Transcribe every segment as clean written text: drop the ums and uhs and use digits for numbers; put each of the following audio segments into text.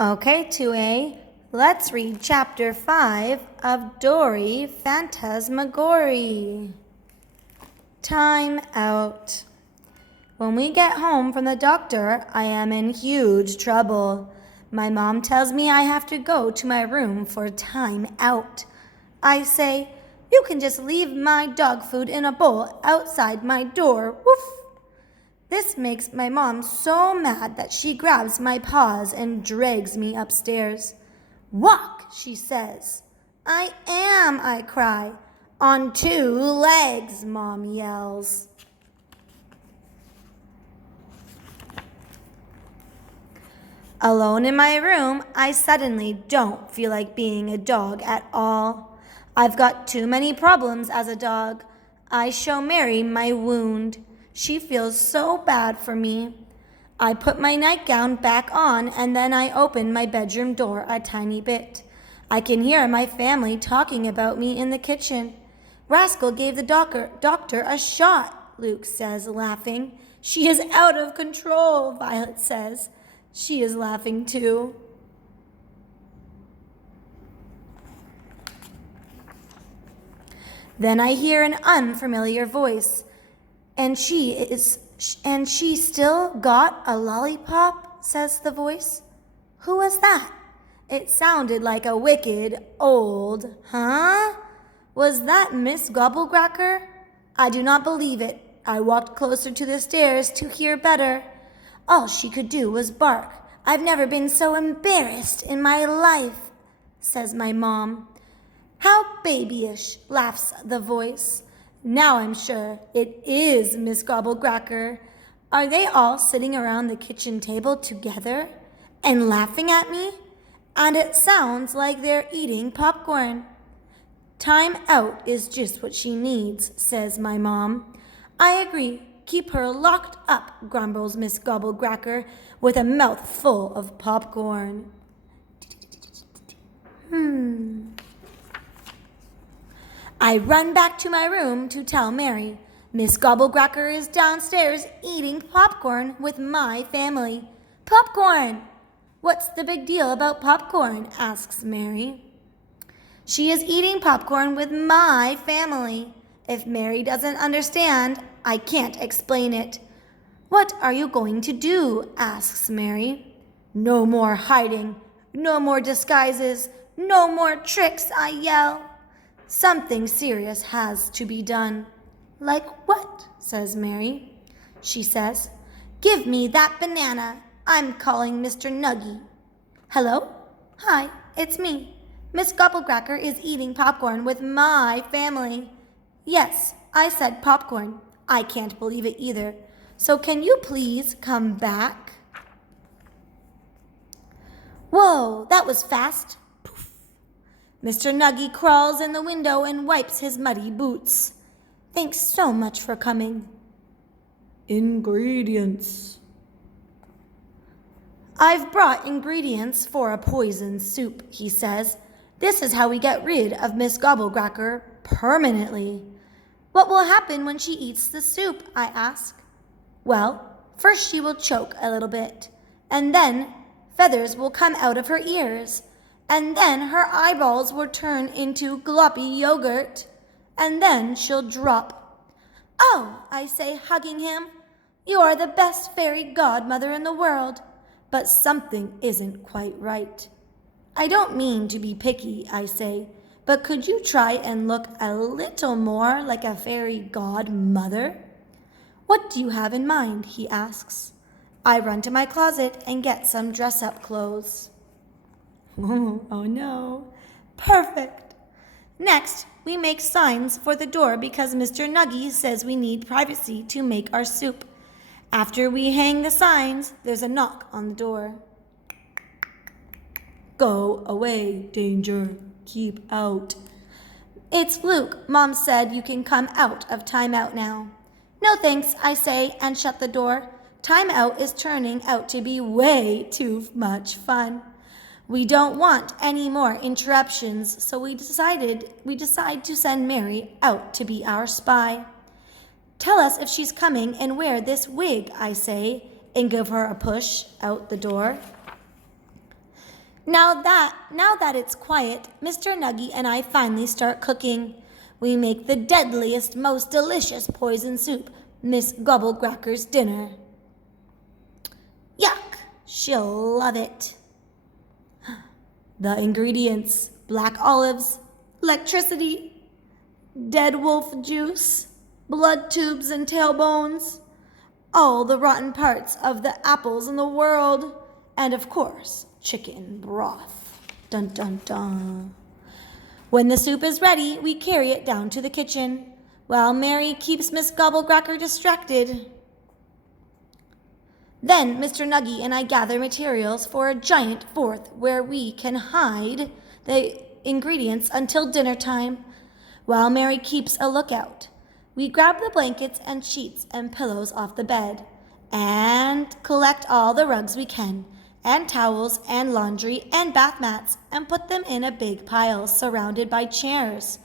Okay, 2A, let's read Chapter 5 of Dory Phantasmagory. Time out. When we get home from the doctor, I am in huge trouble. My mom tells me I have to go to my room for time out. I say, "You can just leave my dog food in a bowl outside my door. Woof!" This makes my mom so mad that she grabs my paws and drags me upstairs. "Walk," she says. "I am," I cry. "On 2 legs," Mom yells. Alone in my room, I suddenly don't feel like being a dog at all. I've got too many problems as a dog. I show Mary my wound. She feels so bad for me. I put my nightgown back on and then I open my bedroom door a tiny bit. I can hear my family talking about me in the kitchen. "Rascal gave the doctor a shot," Luke says, laughing. "She is out of control," Violet says. She is laughing too. Then I hear an unfamiliar voice. And she still got a lollipop?" says the voice. "Who was that?" It sounded like a wicked old, "Huh? Was that Miss Gobblecracker?" I do not believe it. I walked closer to the stairs to hear better. All she could do was bark. "I've never been so embarrassed in my life," says my mom. "How babyish," laughs the voice. Now I'm sure it is Miss Gobblecracker. Are they all sitting around the kitchen table together and laughing at me? And it sounds like they're eating popcorn. "Time out is just what she needs," says my mom. "I agree. Keep her locked up," grumbles Miss Gobblecracker with a mouth full of popcorn. I run back to my room to tell Mary. Miss Gobblecracker is downstairs eating popcorn with my family. "Popcorn! What's the big deal about popcorn?" asks Mary. "She is eating popcorn with my family. If Mary doesn't understand, I can't explain it." "What are you going to do?" asks Mary. "No more hiding, no more disguises, no more tricks," I yell. "Something serious has to be done." "Like what?" says Mary. She says, "Give me that banana. I'm calling Mr. Nuggy." "Hello? Hi, it's me. Miss Gobblecracker is eating popcorn with my family." "Yes, I said popcorn. I can't believe it either. So can you please come back?" Whoa, that was fast. Mr. Nuggy crawls in the window and wipes his muddy boots. "Thanks so much for coming." Ingredients. "I've brought ingredients for a poison soup," he says. "This is how we get rid of Miss Gobblecracker permanently." "What will happen when she eats the soup?" I ask. "Well, first she will choke a little bit, and then feathers will come out of her ears. And then her eyeballs will turn into gloppy yogurt. And then she'll drop." "Oh," I say, hugging him, "you are the best fairy godmother in the world." But something isn't quite right. "I don't mean to be picky," I say, "but could you try and look a little more like a fairy godmother?" "What do you have in mind?" he asks. I run to my closet and get some dress-up clothes. Oh no. Perfect. Next, we make signs for the door because Mr. Nuggy says we need privacy to make our soup. After we hang the signs, there's a knock on the door. "Go away, danger. Keep out." "It's Luke. Mom said you can come out of timeout now." "No thanks," I say, and shut the door. Timeout is turning out to be way too much fun. We don't want any more interruptions, so we decide to send Mary out to be our spy. "Tell us if she's coming and wear this wig," I say, and give her a push out the door. Now that it's quiet, Mr. Nuggy and I finally start cooking. We make the deadliest, most delicious poison soup, Miss Gobblecracker's dinner. Yuck! She'll love it. The ingredients: black olives, electricity, dead wolf juice, blood tubes and tailbones, all the rotten parts of the apples in the world, and of course, chicken broth. Dun dun dun. When the soup is ready, we carry it down to the kitchen, while Mary keeps Miss Gobblecracker distracted. Then Mr. Nuggy and I gather materials for a giant fort where we can hide the ingredients until dinner time, while Mary keeps a lookout. We grab the blankets and sheets and pillows off the bed and collect all the rugs we can, and towels and laundry and bath mats, and put them in a big pile surrounded by chairs.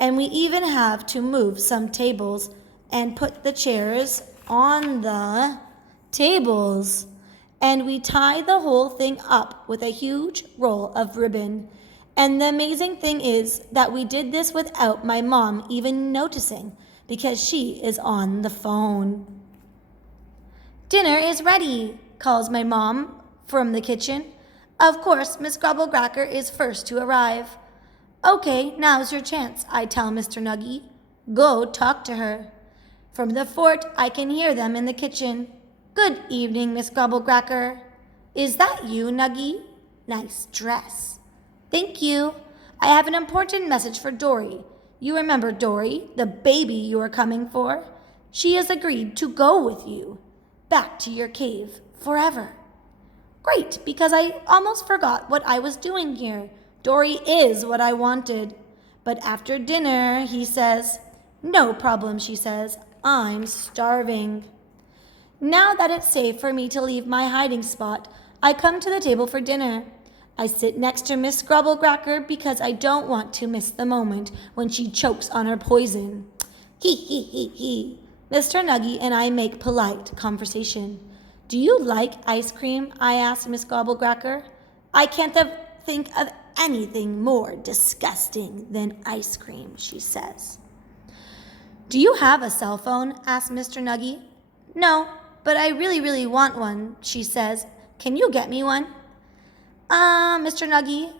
And we even have to move some tables and put the chairs on the tables. And we tie the whole thing up with a huge roll of ribbon. And the amazing thing is that we did this without my mom even noticing, because she is on the phone. "Dinner is ready," calls my mom from the kitchen. Of course, Miss Gobblecracker is first to arrive. "Okay, now's your chance," I tell Mr. Nuggy. "Go talk to her." From the fort, I can hear them in the kitchen. "Good evening, Miss Gobblecracker." "Is that you, Nuggy? Nice dress." "Thank you. I have an important message for Dory. You remember Dory, the baby you are coming for? She has agreed to go with you back to your cave forever." "Great, because I almost forgot what I was doing here. Dory is what I wanted." But after dinner, he says, "No problem," she says. "I'm starving." Now that it's safe for me to leave my hiding spot, I come to the table for dinner. I sit next to Miss Gobblecracker because I don't want to miss the moment when she chokes on her poison. He. Mr. Nuggy and I make polite conversation. "Do you like ice cream?" I ask Miss Gobblecracker. "I can't think of anything more disgusting than ice cream," she says. "Do you have a cell phone?" asks Mr. Nuggy. "No, but I really want one," she says. "Can you get me one?" Mr. Nuggy,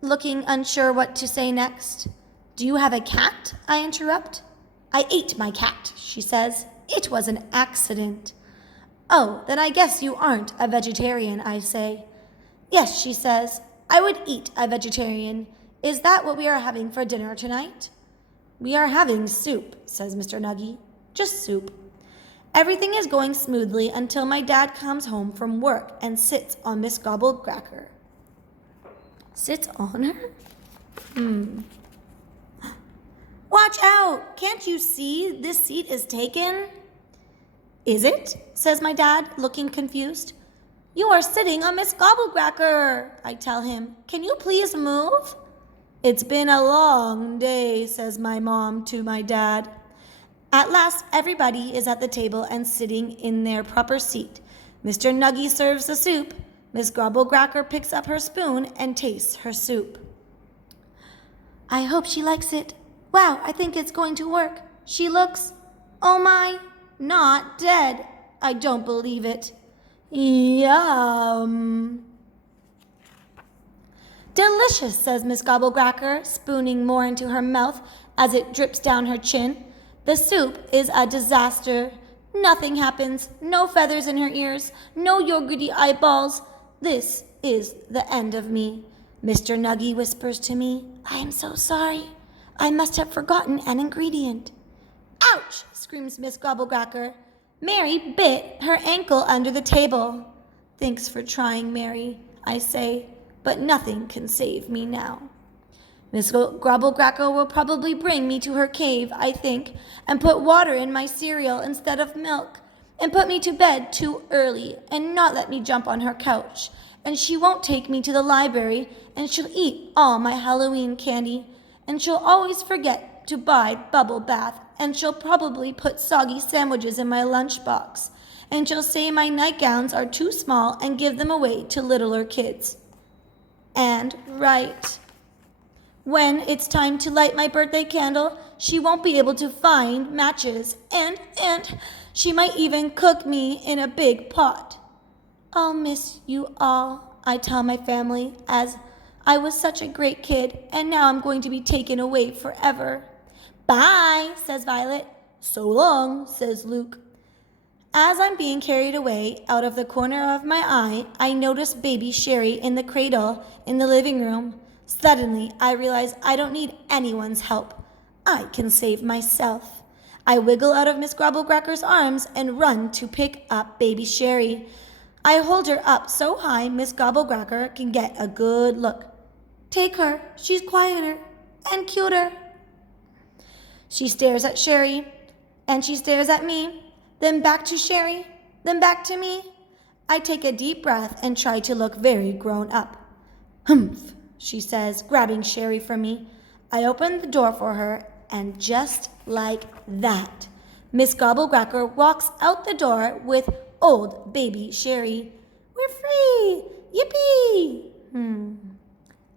looking unsure what to say next. "Do you have a cat?" I interrupt. "I ate my cat," she says. "It was an accident." "Oh, then I guess you aren't a vegetarian," I say. "Yes," she says. "I would eat a vegetarian. Is that what we are having for dinner tonight?" "We are having soup," says Mr. Nuggy. "Just soup." Everything is going smoothly until my dad comes home from work and sits on Miss Gobblecracker. Sits on her? "Watch out! Can't you see this seat is taken?" "Is it?" says my dad, looking confused. "You are sitting on Miss Gobblecracker," I tell him. "Can you please move?" "It's been a long day," says my mom to my dad. At last, everybody is at the table and sitting in their proper seat. Mr. Nuggy serves the soup. Miss Gobblecracker picks up her spoon and tastes her soup. "I hope she likes it. Wow, I think it's going to work. She looks, oh my, not dead. I don't believe it. Yum." "Delicious," says Miss Gobblecracker, spooning more into her mouth as it drips down her chin. "The soup is a disaster. Nothing happens. No feathers in her ears. No yogurty eyeballs. This is the end of me." Mr. Nuggy whispers to me, "I am so sorry. I must have forgotten an ingredient." "Ouch!" screams Miss Gobblecracker. Mary bit her ankle under the table. "Thanks for trying, Mary," I say, "but nothing can save me now." Miss Gobblecracker will probably bring me to her cave, I think, and put water in my cereal instead of milk, and put me to bed too early, and not let me jump on her couch. And she won't take me to the library, and she'll eat all my Halloween candy, and she'll always forget to buy bubble bath, and she'll probably put soggy sandwiches in my lunchbox, and she'll say my nightgowns are too small and give them away to littler kids. And right when it's time to light my birthday candle, she won't be able to find matches, and she might even cook me in a big pot. I'll miss you all, I tell my family, as I was such a great kid, and now I'm going to be taken away forever. Bye, says Violet. So long, says Luke. As I'm being carried away, out of the corner of my eye, I notice baby Sherry in the cradle in the living room. Suddenly, I realize I don't need anyone's help. I can save myself. I wiggle out of Miss Grobblecracker's arms and run to pick up baby Sherry. I hold her up so high Miss Gobblecracker can get a good look. Take her, she's quieter and cuter. She stares at Sherry, and she stares at me, then back to Sherry, then back to me. I take a deep breath and try to look very grown up. Humph, she says, grabbing Sherry from me. I open the door for her, and just like that, Miss Gobblecracker walks out the door with old baby Sherry. We're free! Yippee!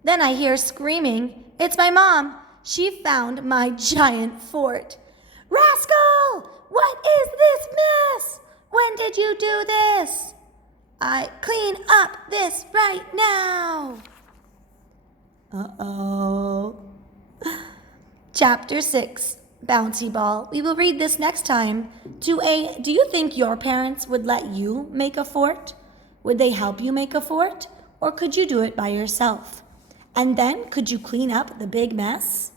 Then I hear screaming. It's my mom. She found my giant fort. Rascal! What is this mess? When did you do this? I clean up this right now. Uh-oh. Chapter 6, Bouncy Ball. We will read this next time. Do you think your parents would let you make a fort? Would they help you make a fort? Or could you do it by yourself? And then could you clean up the big mess?